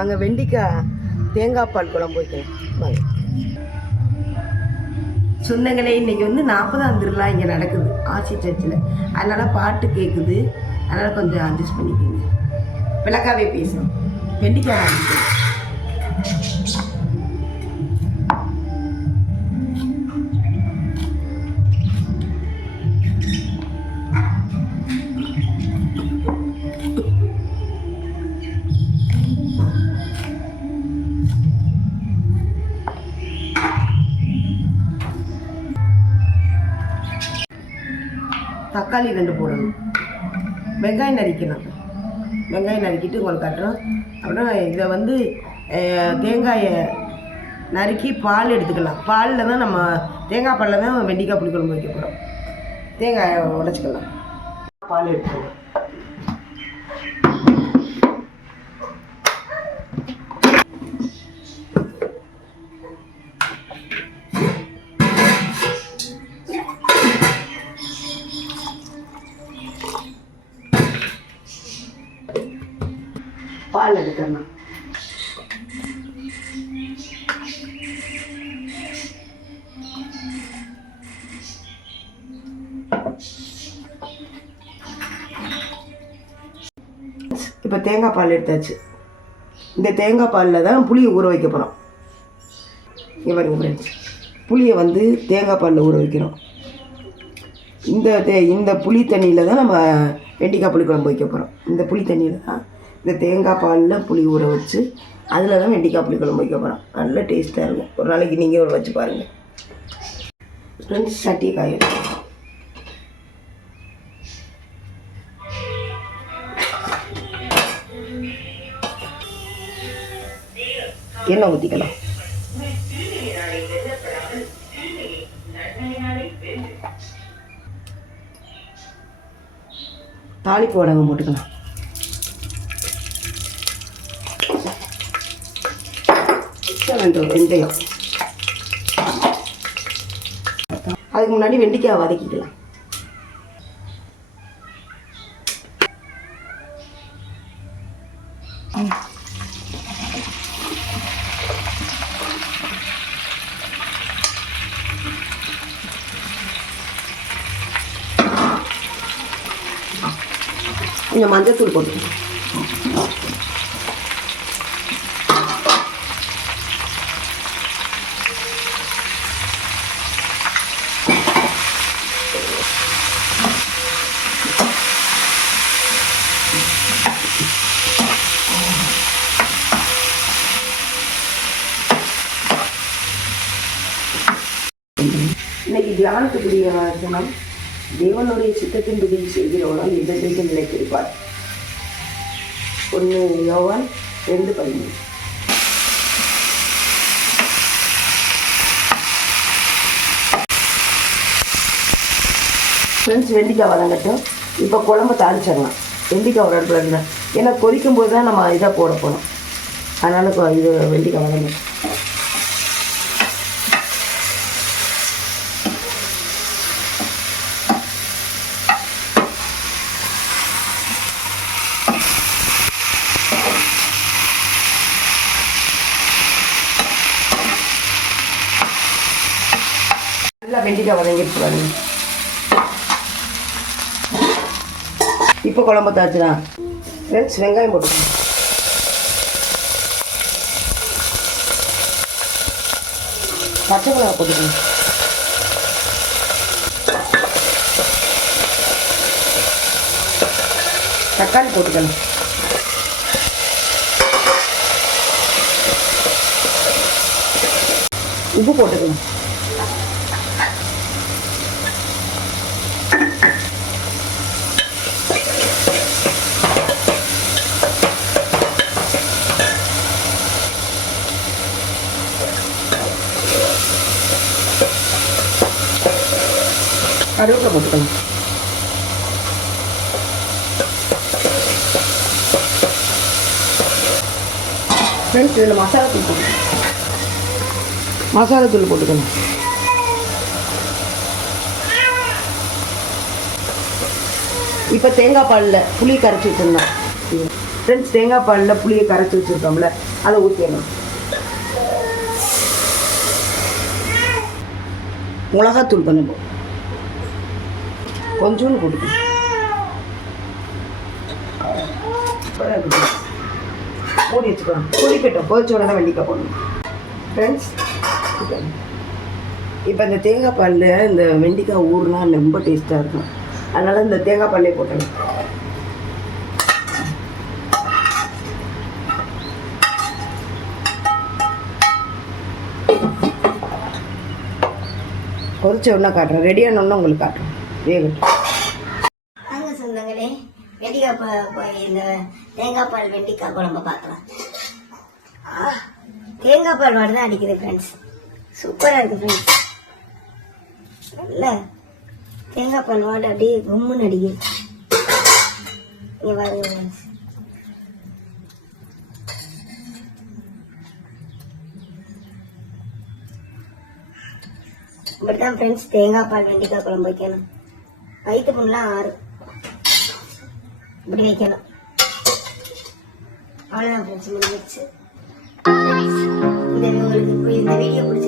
அங்கே வெண்டிக்காய் தேங்காய் பால் குழம்பு வைக்கலாம். வாங்க சொந்தங்களே இன்றைக்கி வந்து நாற்பதாம் திருவிழா இங்கே நடக்குது ஆசி சர்ச்சில். அதனால் பாட்டு கேட்குது அதனால் கொஞ்சம் அட்ஜஸ்ட் பண்ணிக்கோங்க. விளக்காவே பேசுகிறோம் வெண்டிக்காய் வாங்கிக்கிறோம் தக்காளி ரெண்டு போடணும். வெங்காயம் நறுக்கணும். வெங்காயம் நறுக்கிட்டு உங்களுக்கு காட்டுறோம் அப்புறம் இதை வந்து தேங்காயை நறுக்கி பால் எடுத்துக்கலாம். பாலில் தான் நம்ம தேங்காய் பாலில் தான் வெண்டிக்காய் புளிக்குழம்பு வைக்க போகிறோம் தேங்காயை உடச்சிக்கலாம். பால் எடுத்துக்கலாம். பால் எடுக்கணும். இப்போ தேங்காய் பால் எடுத்தாச்சு. இந்த தேங்காய் பாலில் தான் புளியை ஊற வைக்க போகிறோம் இவருங்க ஃப்ரெண்ட்ஸ் புளியை வந்து தேங்காய் பாலில் ஊற வைக்கிறோம். இந்த தே இந்த புளி தண்ணியில் தான் நம்ம வெண்டிக்காய் புளி குழம்பு வைக்க போகிறோம் இந்த புளி தண்ணியில் தான் இந்த தேங்காய் பாலில் புளி ஊற வச்சு அதில் தான் வெண்டிக்காய் புளி குழம்பு வைக்க போகிறோம் நல்ல டேஸ்ட்டாக இருக்கும். ஒரு நாளைக்கு நீங்கள் ஒரு வச்சு பாருங்கள் ஃப்ரெண்ட்ஸ் சட்டியை காய எண்ணெய் ஊற்றிக்கலாம் தாளிப்பு வடகம் போட்டுக்கலாம். ரெண்டு வெந்தயம் அதுக்கு முன்னாடி வெண்டைக்காய் வதக்கிக்கலாம். கொஞ்சம் மஞ்சத்தூள் போட்டுக்கலாம். தியானத்துக்குரிய வசனம் தேவனுடைய சித்தத்தின்படி செய்கிறவனால் இதற்கு நிலைத்திருப்பார். ஒன்று யோவான் ரெண்டு பதிமூணு. ஃப்ரெண்ட்ஸ் வெண்டிக்காய் வதங்கட்டும். இப்போ குழம்பு தாளிச்சிடலாம். வெண்டிக்காய் ஒரு இடத்துல இருந்தேன் ஏன்னா கொதிக்கும் போது தான் நம்ம இதாக போட போகிறோம் அதனால் இது வெண்டிக்காய் வதங்க நல்லா வெண்டிக்காய் வதங்கிட்டு பாருங்க. இப்போ குழம்பு தாச்சுனா ஃப்ரெண்ட்ஸ் வெங்காயம் போட்டுக்கணும் பச்சை மிளகா போட்டுக்கணும் தக்காளி போட்டுக்கணும் உப்பு போட்டுக்கணும் கருவேப்பிலை போட்டுக்கணும் ஃப்ரெண்ட்ஸ் இதில் மசாலா தூள் போட்டுக்கணும் மசாலா தூள் போட்டுக்கணும் இப்போ தேங்காய் பாலில் புளி கரைச்சி வச்சிருந்தோம் ஃப்ரெண்ட்ஸ் தேங்காய் பாலில் புளியை கரைச்சி வச்சுருக்கோம்ல அதை ஊற்றிடணும் மிளகாத்தூள் பண்ணுவோம் கொஞ்சோண்டு கொடுக்கணும் மூடி வச்சுக்கலாம் கொதிக்கட்டும் கொதிச்ச தான் வெள்ளிக்காய் போடணும். ஃப்ரெண்ட்ஸ் இப்போ இந்த தேங்காய் பாலில் இந்த வெண்டிக்காய் ஊறுனா ரொம்ப டேஸ்ட்டாக இருக்கும். அதனால் இந்த தேங்காய் பாலே போட்டேன் பொறிச்ச உடனே காட்டுறேன். ரெடியான உங்களுக்கு காட்டுறேன். வேகட்டும் வாங்க சொந்தங்களே வெண்டிக்காய் இந்த தேங்காய் பால் வெண்டிக்காய் குழம்பு பார்க்கலாம். ஆ, தேங்காய் பால் வாடு தான் அடிக்குது ஃப்ரெண்ட்ஸ் சூப்பராக இருக்கு ஃப்ரெண்ட்ஸ் நல்ல தேங்காய் பால் வாடு அப்படியே கும்முன்னு அடிக்குது. இங்கே பாருங்க ஃப்ரெண்ட்ஸ் இப்படிதான் ஃப்ரெண்ட்ஸ் தேங்காய் பால் வெண்டிக்காய் குழம்பு வைக்கணும். வயிற்று புண்ணெலாம் ஆறு. இப்படி வைக்கலாம் அவ்வளோதான் ஃப்ரெண்ட்ஸ் முடிஞ்சிச்சு இந்த உங்களுக்கு இந்த வீடியோ பிடிச்சி